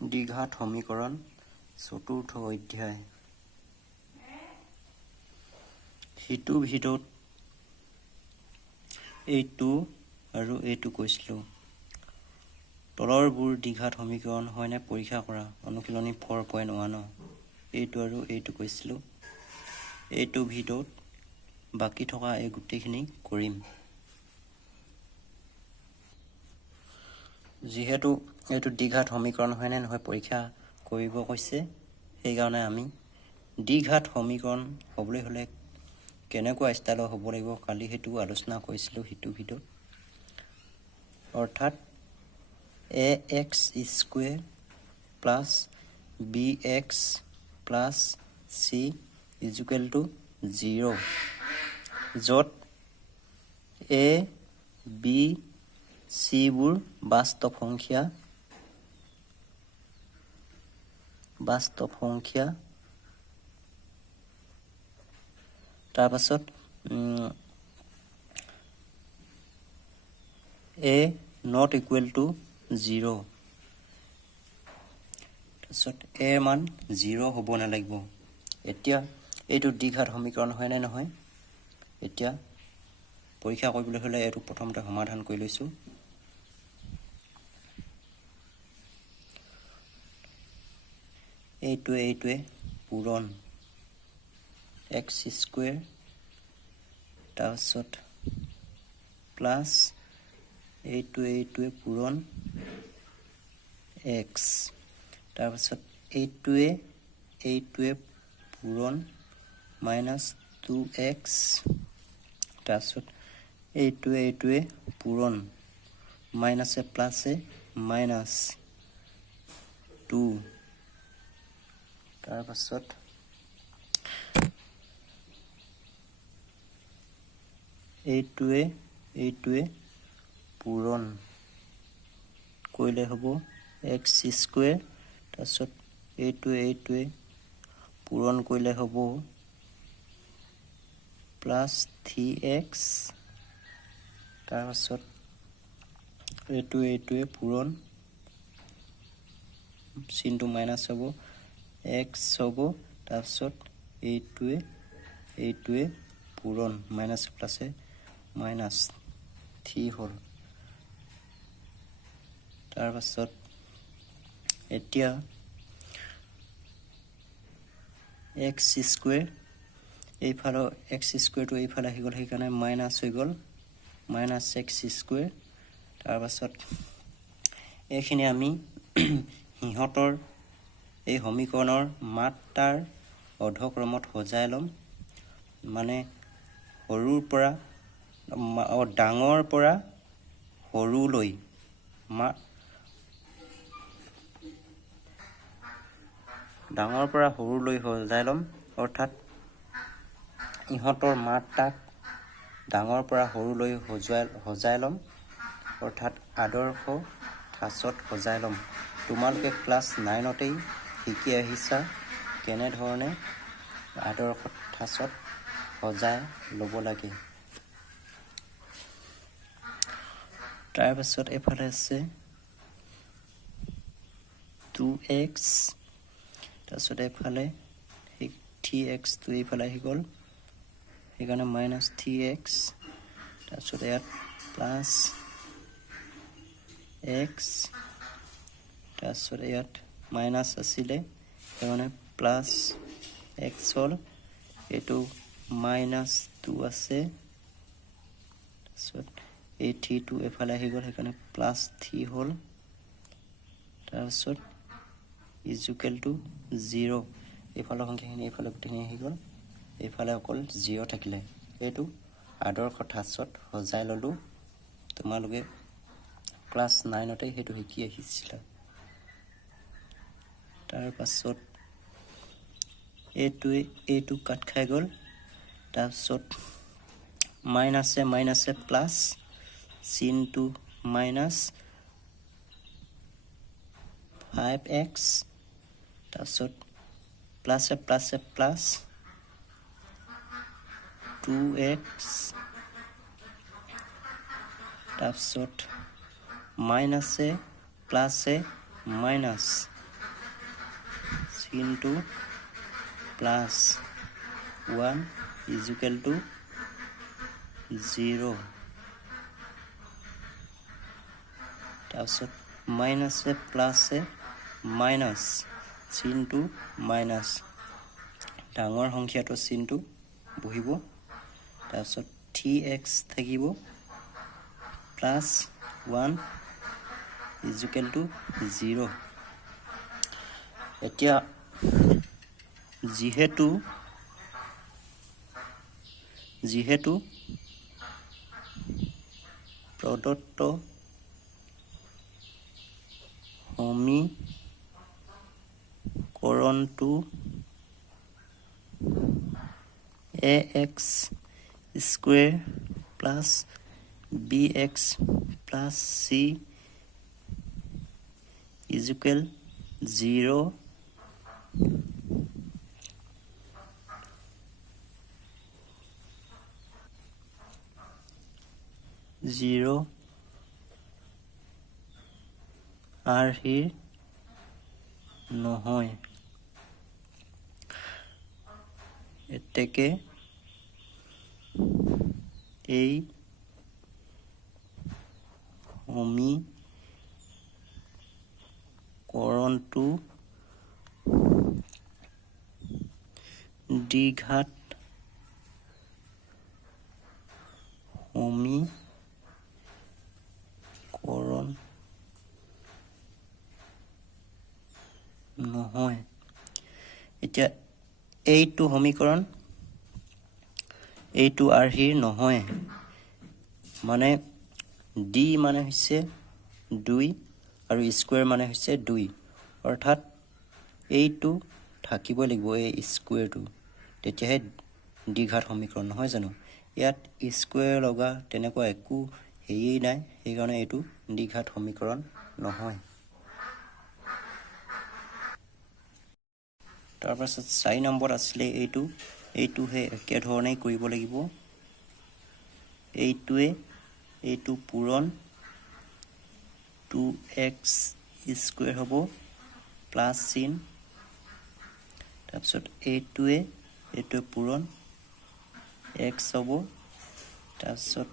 দ্বিঘাত সমীকৰণ চতুৰ্থ অধ্যায়। সিটো ভিডিঅ'ত এইটো আৰু এইটো কৈছিলোঁ। তলৰবোৰ দ্বিঘাত সমীকৰণ হয়নে পৰীক্ষা কৰা। অনুশীলনী 4.1 এইটো আৰু এইটো কৈছিলোঁ। এইটো ভিডিঅ'ত বাকী থকা এই গোটেইখিনি কৰিম। যিহেতু এইটো দ্বিঘাত সমীকৰণ হয়নে নহয় পৰীক্ষা কৰিব কৈছে, সেইকাৰণে আমি দ্বিঘাত সমীকৰণ হ'বলৈ হ'লে কেনেকুৱা ষ্টাইলৰ হ'ব লাগিব কালি সেইটো আলোচনা কৰিছিলোঁ সিটো ভিডিঅ'ত। অৰ্থাৎ ax square plus bx plus c is equal to 0, য'ত a b c বোৰ বাস্তৱ সংখ্যা। তাৰপাছত a not equal to 0, তাৰপিছত a ৰ মান 0 হ'ব নালাগিব। এতিয়া এইটো দ্বিঘাত সমীকৰণ হয়নে নহয়, এতিয়া পৰীক্ষা কৰিবলৈ হ'লে এইটো প্ৰথমতে সমাধান কৰি লৈছোঁ। এইটোৱে পূৰণ x স্কুৱেৰ, তাৰপিছত প্লাছ এইটোৱে পূৰণ x, তাৰপিছত এইটোৱে পূৰণ মাইনাছ 2x, তাৰপিছত এইটোৱে পূৰণ মাইনাছে প্লাছে মাইনাছ 2, তাৰপাছত এইটোৱে পূৰণ কৰিলে হ'ব x স্কুৱেৰ, তাৰপিছত এইটোৱে পূৰণ কৰিলে হ'ব প্লাছ 3x, তাৰপাছত এইটোৱে পূৰণ চিনটো মাইনাছ হ'ব x হ'ব, তাৰপিছত এইটোৱে পূৰণ মাইনাছ প্লাছে মাইনাছ 3 হ'ল। তাৰপাছত এতিয়া x স্কুৱেৰ এইফালৰ x স্কুৱেৰটো এইফালে আহি গ'ল, সেইকাৰণে মাইনাছ হৈ গ'ল মাইনাছ x স্কুৱেৰ। তাৰপাছত এইখিনি আমি সিহঁতৰ এই সমীকৰণৰ মাত্ৰাৰ অৰ্ধক্ৰমত সজাই ল'ম, মানে ডাঙৰ পৰা সৰুলৈ সজাই ল'ম। অৰ্থাৎ ইহঁতৰ মাত্ৰাক ডাঙৰ পৰা সৰুলৈ সজাই ল'ম, অৰ্থাৎ আদৰ্শ ঠাঁচত সজাই ল'ম। তোমালোকে ক্লাছ 9তেই শিকি আহিছা কেনেধৰণে আদৰ্শ ঠাঁচত সজাই ল'ব লাগে। তাৰপাছত এইফালে আছে 2x, তাৰপিছত এইফালে 3xটো এইফালে আহি গ'ল, সেইকাৰণে মাইনাছ 3x, তাৰপিছত ইয়াত প্লাছ x, তাৰপিছত ইয়াত মাইনাছ আছিলে সেইকাৰণে প্লাছ x হ'ল, এইটো মাইনাছ 2 আছে, তাৰপিছত এই 3টো এইফালে আহি গ'ল সেইকাৰণে প্লাছ 3 হ'ল, তাৰপিছত ইজুকেল টু 0, এইফালৰ সংখ্যাখিনি এইফালে গোটেইখিনি আহি গ'ল, এইফালে অকল 0 থাকিলে। এইটো আদৰ্শ ঠাঁচত সজাই ল'লোঁ। তোমালোকে ক্লাছ 9তেই সেইটো শিকি আহিছিলা। তাৰপাছত এইটো কাট খাই গ'ল, তাৰপিছত মাইনাছে প্লাছ চিনটো মাইনাছ 5x, তাৰপিছত প্লাছে প্লাছ 2x, তাৰপিছত মাইনাছে প্লাছে minus sin 2 plus 1 is equal to 0 তাৰপিছত minus plus minus sin 2 minus ডাঙৰ সংখ্যাটো sin 2 বহিব তাৰপিছত 3x থাকিব প্লাছ 1 is equal to 0 এতিয়া যিহেতু প্ৰদত্ত সমীকৰণটো ax square plus bx plus c is equal 0 আৰ্হিৰ নহয় এতেকে এই সমীকৰণটো দ্বিঘাত সমীকৰণ নহয় এতিয়া এইটো সমীকৰণ এইটো আৰ্হিৰ নহয় মানে ডি মানে হৈছে 2 আৰু স্কয়াৰ মানে হৈছে 2 অৰ্থাৎ এইটো থাকিব লাগিব এই স্কয়াৰটো তেতিয়াহে দ্বিঘাত সমীকৰণ নহয় জানো ইয়াত স্কয়াৰ লগা তেনেকুৱা একো হেই নাই সেইকাৰণে এইটো দ্বিঘাত সমীকৰণ নহয় তাৰপাছত 4 নম্বৰ আছিল এইটো হে একে ধৰণে কৰিব লাগিব এইটো পূৰণ 2x স্কয়াৰ হ'ব প্লাস sin তাৰপিছত এইটো পূৰণ x হ'ব তাৰপিছত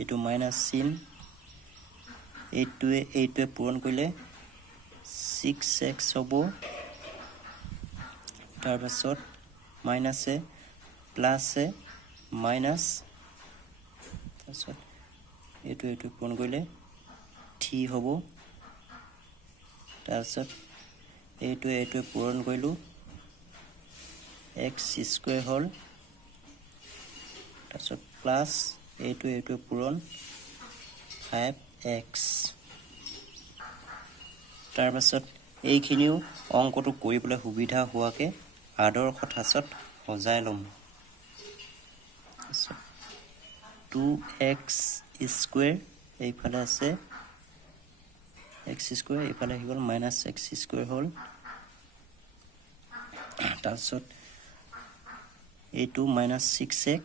এইটো মাইনাস sin এইটোৱে পূৰণ কৰিলে 6x হ'ব তাৰপিছত মাইনাস প্লাস মাইনাস তাৰপিছত এইটো পূৰণ কৰিলে 3 হ'ব তাৰপিছত এইটো পূৰণ কৰিলো x স্কয়াৰ হ'ল তাৰপিছত প্লাস এইটো পূৰণ 5x তাৰপিছত এইখিনিও অংকটো কৰিবলৈ সুবিধা হোৱাকে আদৰ্শ ঠাচত সজাই লম 2x স্কয়াৰ এইফালে আছে x স্কয়াৰ এইফালে হৈ গ'ল -x স্কয়াৰ হ'ল তাৰপিছত এইটো -6x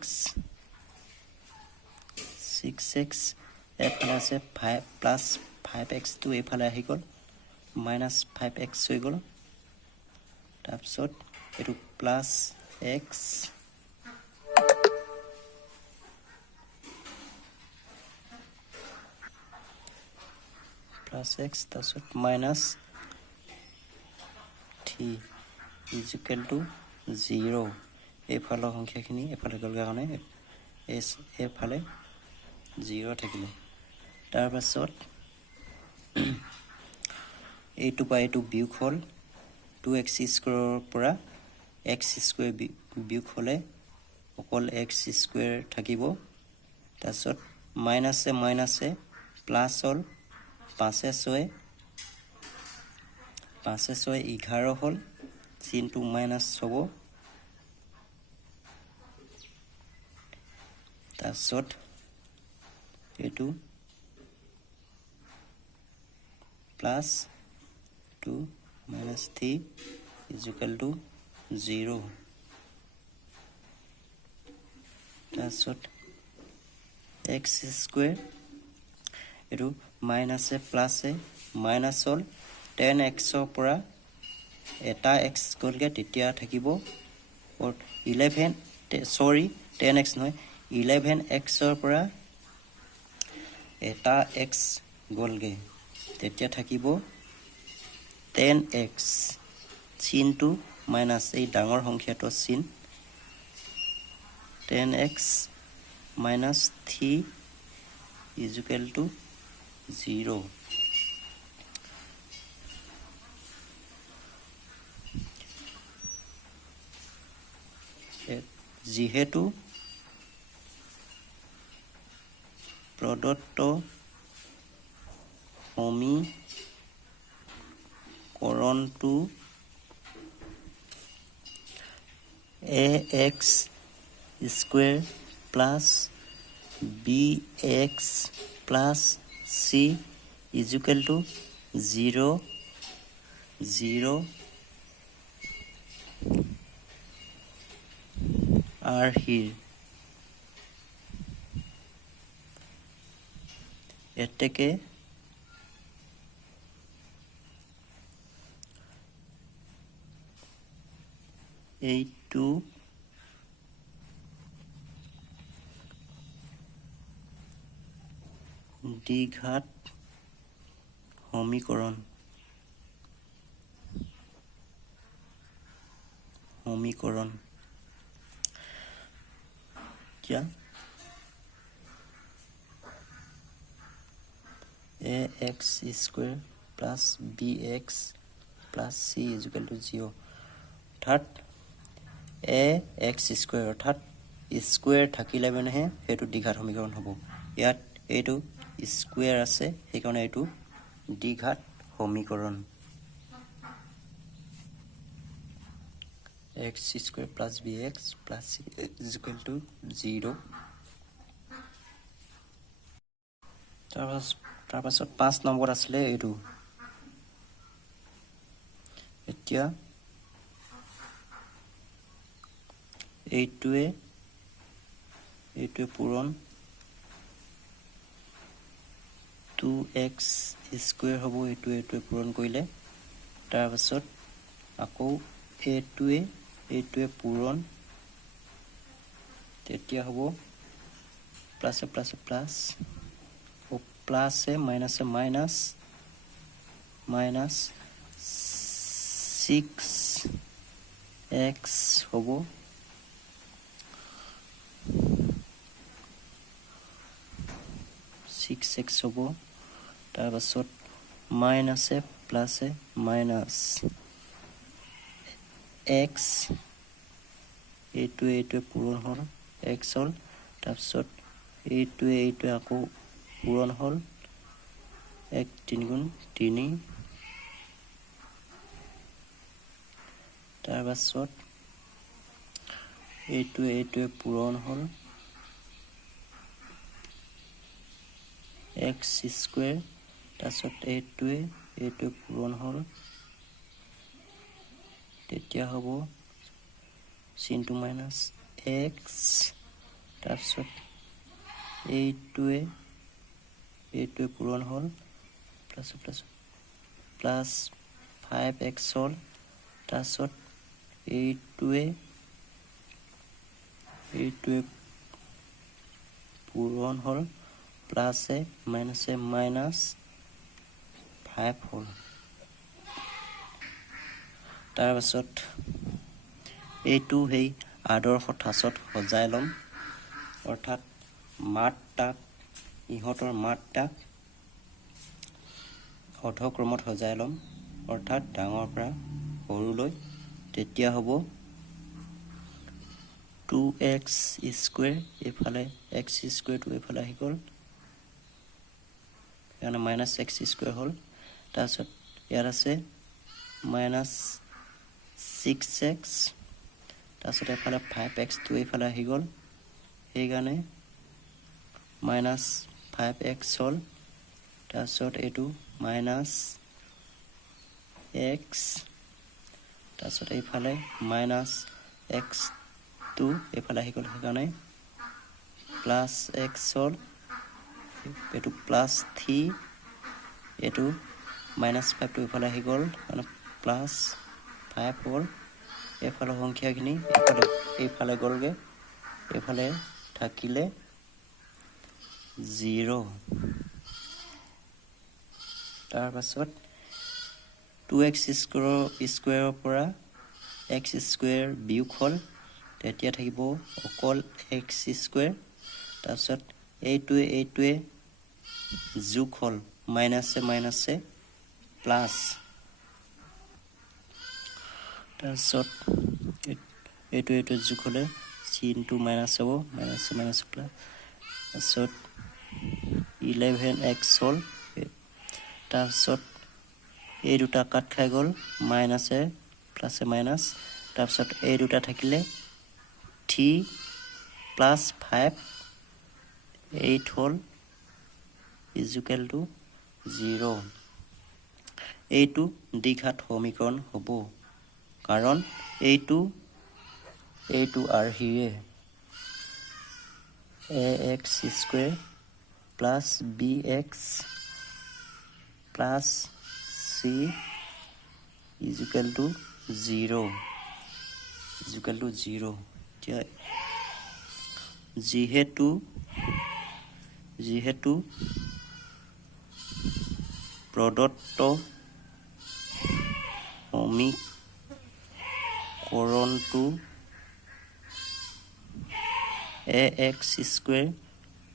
এইফালে আছে 5 প্লাস 5x টো এইফালে আহি গ'ল -5x হৈ গ'ল তাৰপিছত এইটো প্লাস x তাৰপিছত -3 is equal to 0 এইফালৰ সংখ্যাখিনি এইফালে গ'ল কাৰণে এইফালে 0 থাকিলে তাৰপিছত এইটো পাই এইটো বিয়োগ হ'ল 2x স্কয়াৰৰ পৰা x স্কয়াৰ বিয়োগ হ'লে অকল x স্কয়াৰ থাকিব তাৰপিছত মাইনাছে প্লাস হ'ল 5 6 11 হ'ল sin 2 মাইনাস হ'ব তাৰপিছত এইটো plus 2 minus 3 is equal to 0 তাৰপিছত x স্কয়াৰ এইটো মাইনাছে প্লাসে মাইনাস হ'ল 10x ৰ পৰা এটা x গ'লগে তেতিয়া থাকিব 11 সৰি 10x নহয় 11x ৰ পৰা এটা x গ'লগে তেতিয়া থাকিব 10x চিনটো মাইনাস এই ডাঙৰ সংখ্যাটো চিন 10x minus 3 is equal to 0. যেহেতু প্রদত্ত সমীকৰণটো ax square plus bx plus c is equal to 0 0 are here. এতেকে এইটো দ্বিঘাত সমীকৰণ क्या ax square plus bx plus c is equal to 0 অৰ্থাৎ ax square অৰ্থাৎ স্কোয়াৰ থাকিলে মানেহে হেতু দ্বিঘাত সমীকৰণ হ'ব ইয়াত এইটো স্কোয়াৰ আছে সেইকাৰণে এইটো দ্বিঘাত সমীকৰণ x square plus bx plus c is equal to 0 তাৰপাছত 5 নম্বৰ আছিলে এইটো এতিয়া এইটোৱে পূৰণ 2x স্কোয়াৰ হ'ব এইটোৱে পূৰণ কৰিলে তাৰপাছত আকৌ এইটোৱে পূৰণ তেতিয়া হ'ব প্লাস প্লাসে মাইনাসে মাইনাস 6x হ'ব 6x হ'ব তাৰপাছত মাইনাসে প্লাসে মাইনাস x এইটোৱে পূৰণ হ'ল x হ'ল তাৰপিছত এইটোৱে আকৌ পূৰণ হ'ল 1 3 গুণ 3 তাৰপাছত এইটোৱে পূৰণ হ'ল x স্কোয়াৰ তাৰপিছত এইটোৱে পূৰণ হ'ল তেতিয়া হ'ব চিনটো মাইনাস x তাৰপিছত এইটোৱে পূৰণ হ'ল প্লাস 5x হ'ল তাৰপিছত এইটোৱে পূৰণ হ'ল প্লাসে মাইনাসে মাইনাস 5 হ'ল তাৰপাছত এইটো হেই আদৰ্শ ঠাচত সজাই লম অৰ্থাৎ মাত্ৰাক ইহঁতৰ মাত্ৰাক অৰ্ধক্ৰমত সজাই লম অৰ্থাৎ ডাঙৰ পৰা সৰুলৈ তেতিয়া হ'ব 2x স্কোয়াৰ এফালে x স্কোয়াৰটো এফালে আহি গ'ল মানে মাইনাস x স্কোয়াৰ হ'ল তাৰপিছত ইয়াত আছে মাইনাস 6x তাৰপিছত এফালে 5x টো এফালে আহি গ'ল সেইকাৰণে মাইনাস 5x হ'ল তাৰপিছত এইটো মাইনাস x তাৰপিছত এইফালে মাইনাস x টো এফালে আহি গ'ল সেইকাৰণে প্লাস x হ'ল এইটো প্লাস 3 এইটো মাইনাস 5 টো এফালে আহি গ'ল মানে প্লাস 5 হ'ল এফালৰ সংখ্যাখিনি এইফালে গ'লগে এইফালে থাকিলে 0 তাৰ পাছত 2x স্কয়াৰৰ পৰা x স্কয়াৰ বিয়োগ হ'ল তেতিয়া থাকিব অকল x স্কয়াৰ তাৰ পাছত এইটোৱে যোগ হ'ল মাইনাছে প্লাস তাৰ পাছত এইটো যোগ হ'লে চিনটো মাইনাস হ'ব মাইনাস প্লাস তাৰপাছত 11x হ'ল তাৰপাছত এই দুটা কাট খাই গ'ল মাইনাছে প্লাসে মাইনাস তাৰপাছত এই দুটা থাকিলে 3 প্লাস 5 8 হ'ল ইকুৱেল টু 0 এইটো দ্বিঘাত সমীকৰণ হ'ব কাৰণ এইটো আৰ্হিয়ে ax square plus bx plus c equal to 0 যিহেতু প্ৰদত্ত সমীকৰণটো ax square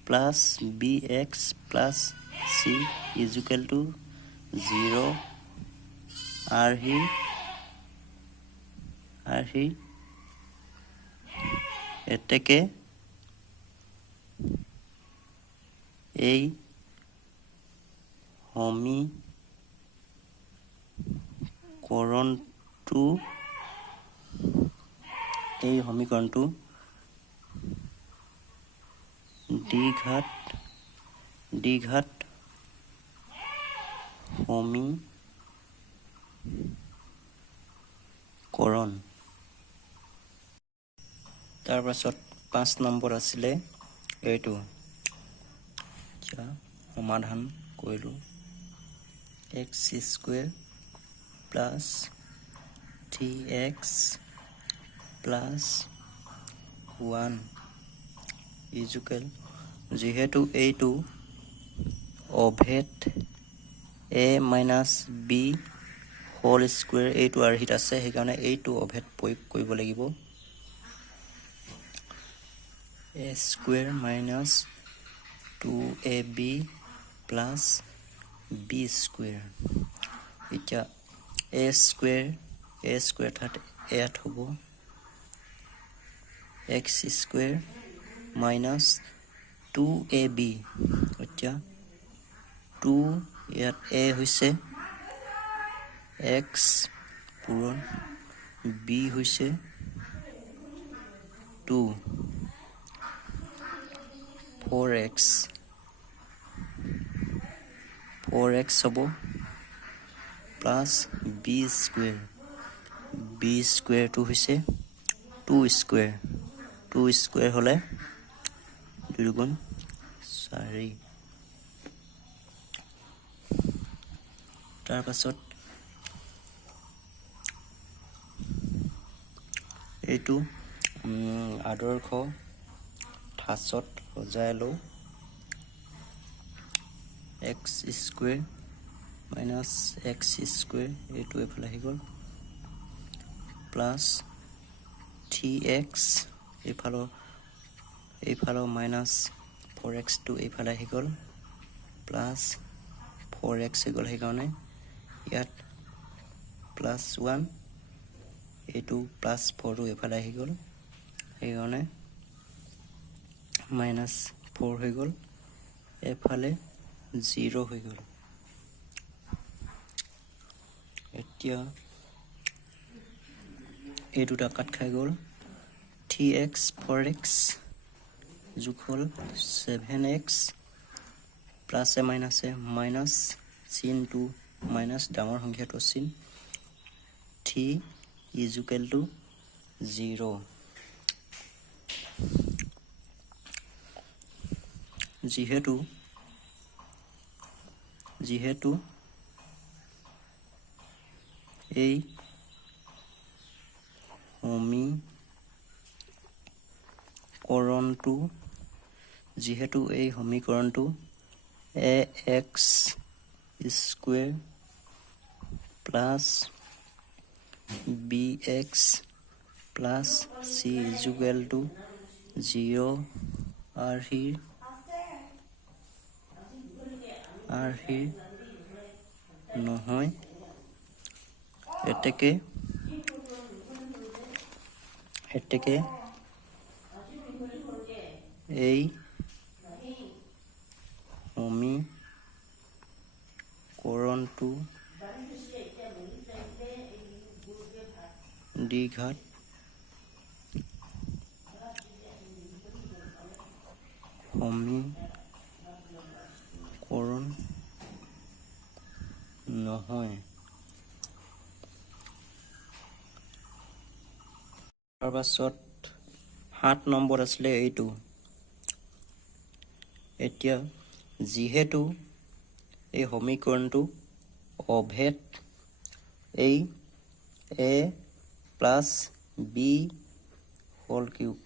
plus bx plus c equal to 0 আৰ্হি এতেকে এই সমীকৰণটো দ্বিঘাত সমীকৰণ তাৰ পাছত 5 নম্বৰ আছিলে এইটো সমাধান কৰিলো x square plus 3x plus 1 equal যেহেতু এইটো অভেদ a minus b whole square এইটো আৰ্হিত আছে সেইকাৰণে এইটো অভেদ প্ৰয়োগ কৰিব লাগিব a square minus 2ab plus b square এতিয়া a square ঠাইত ইয়াত হ'ব x square minus 2ab এতিয়া 2 ইয়াত a হৈছে x পূৰণ b হৈছে 2 4x হ'ব প্লাস b স্কয়াৰ টো হৈছে 2 স্কয়াৰ হলে 2 গুণ 4 তাৰ পাছত এইটো আদৰ্শ ঠাচত সজাই লও x square minus x square এইটো এফালে আহি গ'ল প্লাস 3x এইফালৰ মাইনাস 4x টো এইফালে আহি গ'ল প্লাস 4x হৈ গ'ল সেইকাৰণে ইয়াত প্লাস 1 এইটো প্লাস 4 টো এইফালে আহি গ'ল সেইকাৰণে মাইনাস 4 হৈ গ'ল এফালে 0 হৈ গ'ল এতিয়া এই দুটা কাট খাই গ'ল 3x 4x যোগ হ'ল 7x প্লাসে মাইনাসে মাইনাস চিনটো মাইনাস ডাঙৰ সংখ্যাটো চিন 3 ইকুৱেল টু 0 যেহেতু এই সমীকৰণটো যিহেতু এই সমীকৰণটো ax square plus bx plus c equal to 0 আৰ্হিৰ নহয় এতেকে এই সমীকৰণটো দ্বিঘাত সমীকৰণ নহয় তাৰপাছত 7 নম্বৰ আছিলে এইটো এতিয়া যিহেতু এই সমীকৰণটো অভেদ এই a plus b whole cube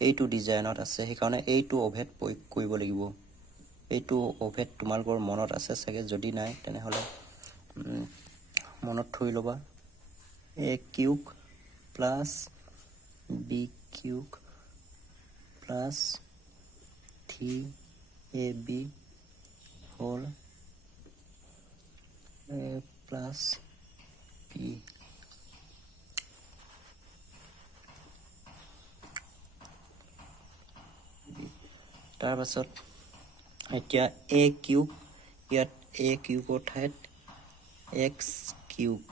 এইটো ডিজাইনত আছে সেইকাৰণে এইটো অভেদ প্ৰয়োগ কৰিব লাগিব এইটো অভেদ তোমালোকৰ মনত আছে চাগে যদি নাই তেনেহ'লে মনত থৈ ল'বা a cube plus b cube plus 3ab whole a plus b তাৰপাছত এতিয়া a কিউব ইয়াত a কিউবৰ ঠাইত x কিউব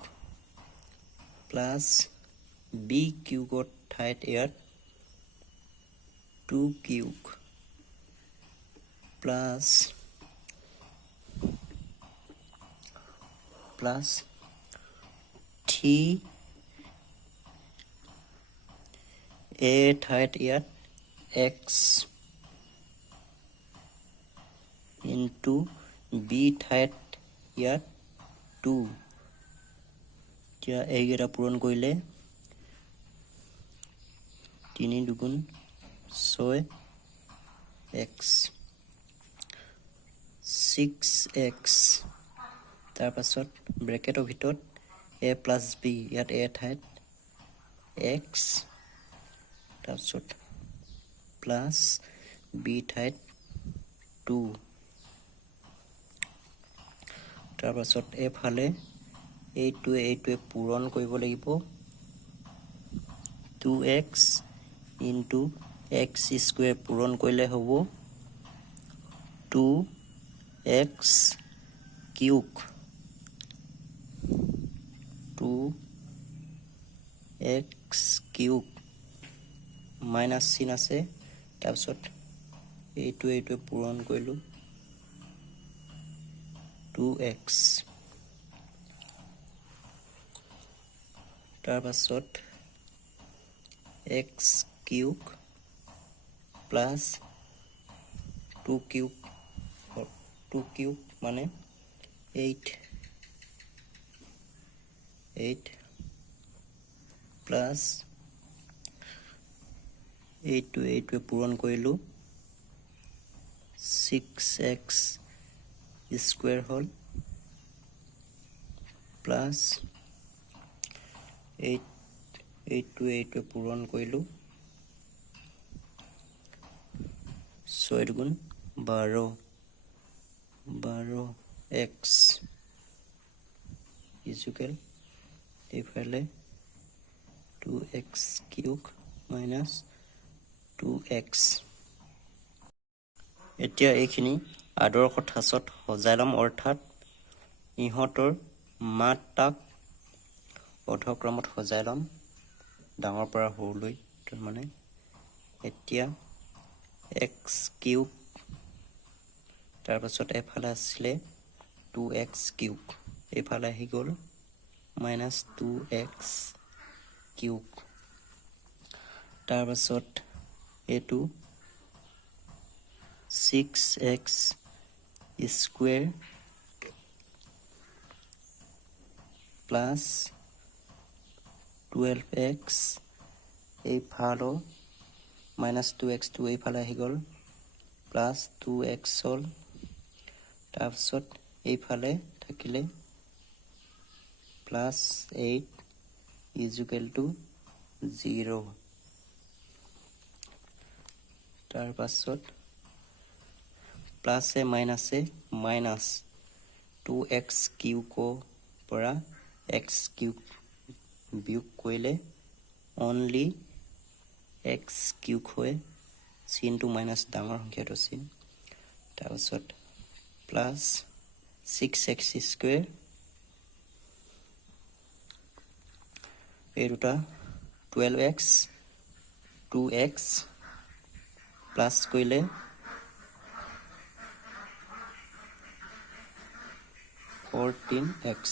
প্লাছ b কিউবৰ ঠাইত ইয়াত 2 কিউব প্লাছ 3 a ঠাইত ইয়াত x ইনটু b ঠাইত ইয়াত 2 এতিয়া এইকেইটা পূৰণ কৰিলে 3 দুগুণ 6x 6x তাৰপাছত ব্ৰেকেটৰ ভিতৰত a প্লাছ b ইয়াত a ঠাইত x তাৰপাছত প্লাছ b ঠাইত 2 তাৰপাছত এফালে এইটোৱে পূৰণ কৰিব লাগিব 2x ইনটু x স্কুৱেৰ পূৰণ কৰিলে হ'ব 2x cube 2x cube minus চিন আছে তাৰপিছত এইটোৱে পূৰণ কৰিলোঁ 2x তাৰপাছত x কিউব প্লাছ 2 কিউব মানে 8 প্লাছ এইটোৱে পূৰণ কৰিলোঁ 6x স্কুৱেৰ হ'ল প্লাছ এইটোৱে পূৰণ কৰিলোঁ 6 দুগুণ 12x ইকুৱেল এইফালে 2x কিউব মাইনাছ 2x এতিয়া এইখিনি আদৰ্শ ঠাচত সজাই ল'ম অৰ্থাৎ ইহঁতৰ মাত্ৰাক অধক্ৰমত সজাই ল'ম ডাঙৰ পৰা সৰুলৈ তাৰমানে এতিয়া x কিউব তাৰপাছত এফালে আছিলে 2x কিউব এইফালে আহি গ'ল মাইনাছ 2x কিউব তাৰপাছত এইটো 6x স্কুৱেৰ প্লাছ 12x এইফালে মাইনাছ 2x এইফালে আহি গ'ল প্লাছ 2x হ'ল তাৰপিছত এইফালে থাকিলে প্লাছ 8 ইজুকেল টু 0 তাৰপাছত প্লাছে মাইনাছে মাইনাছ 2x কিউবৰ পৰা x কিউব বিয়োগ কৰিলে অনলি x কিউব হয় চিনটো মাইনাছ ডাঙৰ সংখ্যাটো চিন তাৰপিছত প্লাছ 6x স্কুৱেৰ এই দুটা 12x 2x প্লাছ কৰিলে 14x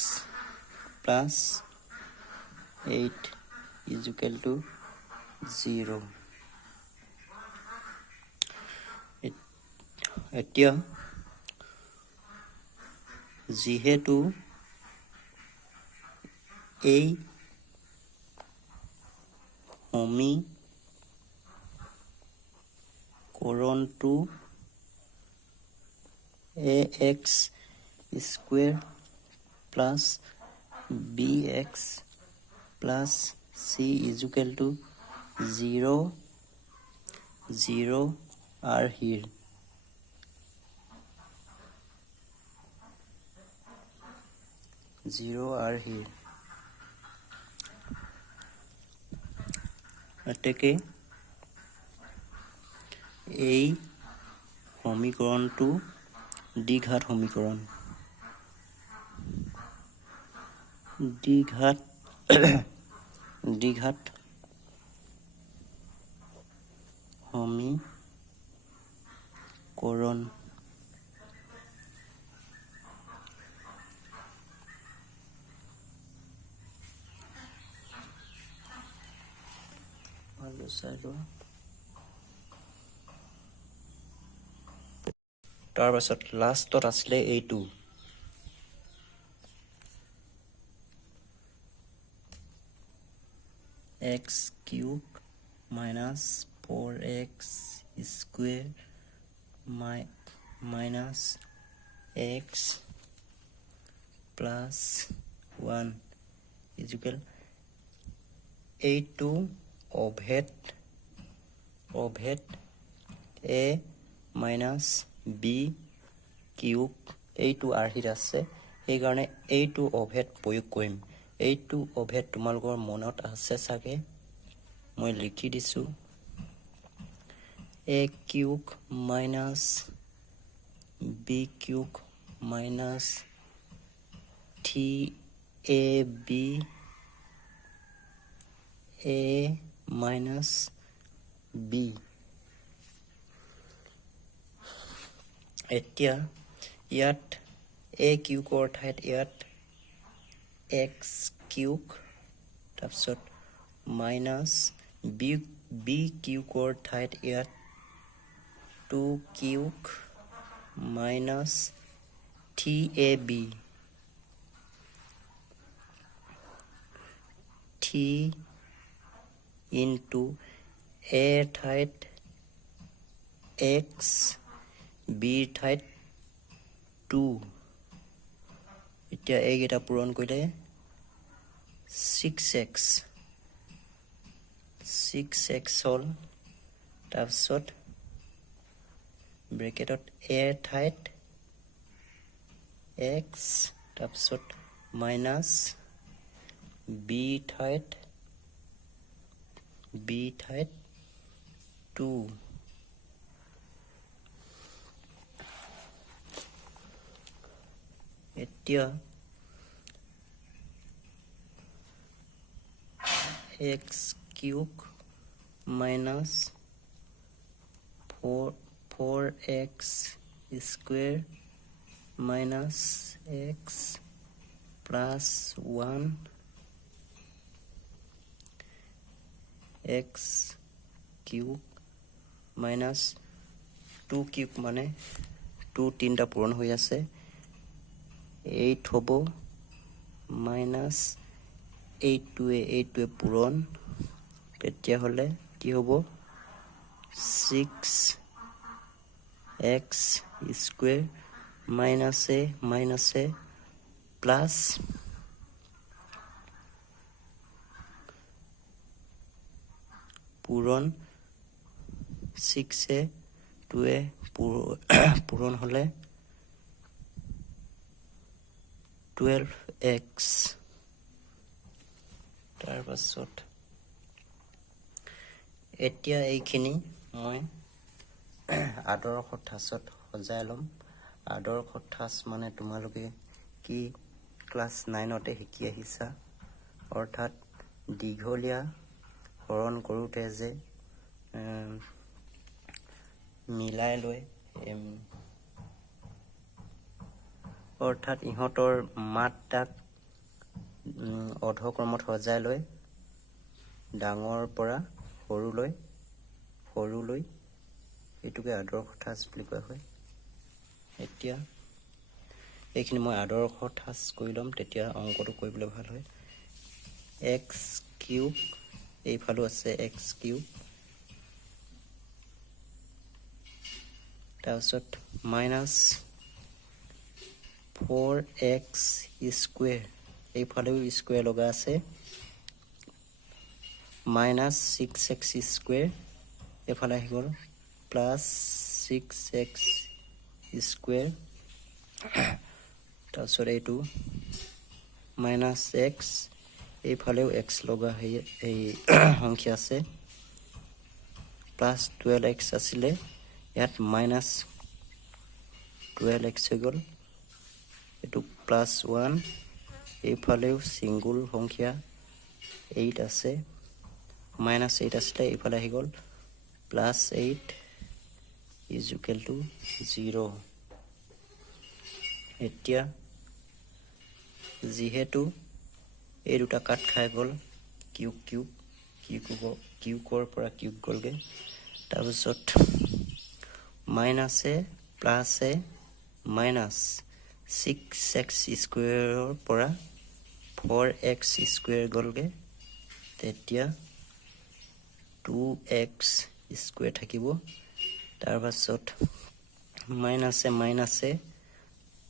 প্লাছ 8 ইজুকেল টু 0 এতিয়া যিহেতু এই সমীকৰণটো ax square plus bx plus c is equal to 0 0 are here এতেকে এই সমীকৰণটো দ্বিঘাত সমীকৰণ দ্বিঘাত সমীকৰণ তাৰপাছত লাষ্টত আছিলে এইটো x cube minus 4x square minus x plus 1 equal এইটো অভেদ a মাইনাছ b কিউব এইটো আৰ্হিত আছে সেইকাৰণে এইটো অভেদ প্ৰয়োগ কৰিম এইটো অভেদ তোমালোকৰ মনত আছে চাগে মই লিখি দিছোঁ a cube minus b cube minus 3ab a minus b এতিয়া ইয়াত a কিউবৰ ঠাইত ইয়াত x কিউব তাৰপিছত মাইনাছ b কিউবৰ ঠাইত ইয়াত 2 cube minus 3ab 3 into a ঠাইত x b ঠাইত 2 এতিয়া এইকেইটা পূৰণ কৰিলে 6x হ'ল তাৰপিছত ব্ৰেকেটত a ঠাইত x তাৰপিছত মাইনাছ b ঠাইত 2 এতিয়া x cube minus 4x square minus x plus 1 x cube minus 2 cube মানে 2 তিনিটা পূৰণ হৈ আছে 8 হ'ব মাইনাছ 8টোৱে পূৰণ তেতিয়াহ'লে কি হ'ব 6x square minus a plus পূৰণ 6a 2a পূৰণ হ'লে 12x তাৰপাছত এতিয়া এইখিনি মই আদৰ্শ ঠাঁচত সজাই ল'ম। আদৰ্শ ঠাঁচ মানে তোমালোকে কি ক্লাছ 9তে শিকি আহিছা, অৰ্থাৎ দীঘলীয়া হৰণ কৰোঁতে যে মিলাই লৈ অৰ্থাৎ ইহঁতৰ মাত্ৰাক অৰ্ধক্ৰমত সজাই লৈ ডাঙৰ পৰা সৰুলৈ এইটোকে আদৰ্শ ঠাঁচ বুলি কোৱা হয়। এতিয়া এইখিনি মই আদৰ্শ ঠাঁচ কৰি ল'ম, তেতিয়া অংকটো কৰিবলৈ ভাল হয়। এক্স কিউব এইফালো আছে এক্স কিউব, তাৰপিছত মাইনাছ 4x স্কুৱেৰ এইফালেও স্কুৱেৰ লগা আছে, মাইনাছ 6x স্কুৱেৰ এইফালে আহি গ'ল প্লাছ 6x স্কুৱেৰ, তাৰপিছত এইটো মাইনাছ এক্স এইফালেও এক্স লগা এই সংখ্যা আছে, প্লাছ 12x আছিলে ইয়াত মাইনাছ 12x হৈ গ'ল, এইটো প্লাছ 1 এইফালেও ছিংগুল সংখ্যা 8 আছে, মাইনাছ 8 আছিলে এইফালে আহি গ'ল প্লাছ 8 ইজুকেল টু 0। এতিয়া যিহেতু এই দুটা কাট খাই গ'ল কিউকৰ পৰা কিউব গ'লগৈ, তাৰপিছত মাইনাছে প্লাছে মাইনাছ 6x স্কুৱেৰৰ পৰা 4x স্কুৱেৰ গ'লগৈ, তেতিয়া 2x স্কুৱেৰ থাকিব, তাৰপাছত মাইনাছে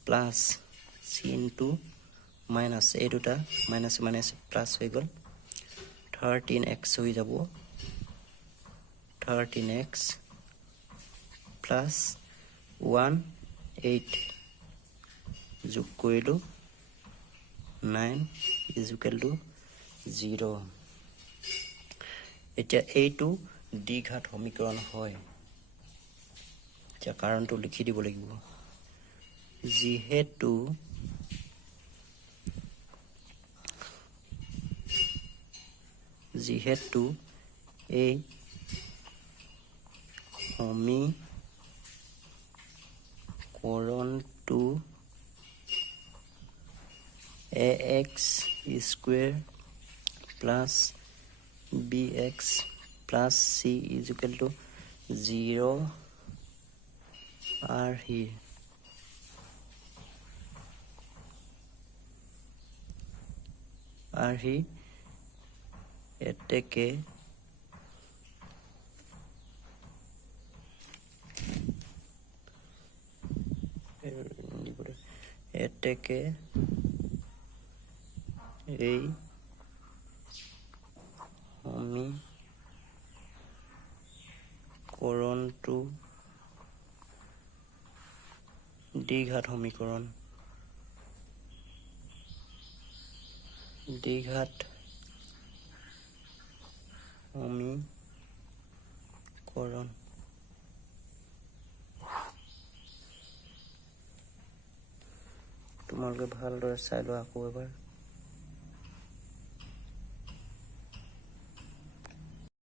প্লাছ চিনটো মাইনাছ এই দুটা মাইনাছে প্লাছ হৈ গ'ল 13x হৈ যাব, 13x প্লাছ 1 8 যোগ কৰিলোঁ 9 ইজুকেল টু 0। এতিয়া এইটো দ্বিঘাত সমীকৰণ হয়। এতিয়া কাৰণটো লিখি দিব লাগিব, যিহেতু এই সমীকৰণটো ax square plus bx plus c is equal to 0 আৰ্হি এতেকে এই সমীকৰণটো দ্বিঘাত সমীকৰণ তোমালোকে ভালদৰে চাই লোৱা আকৌ এবাৰ।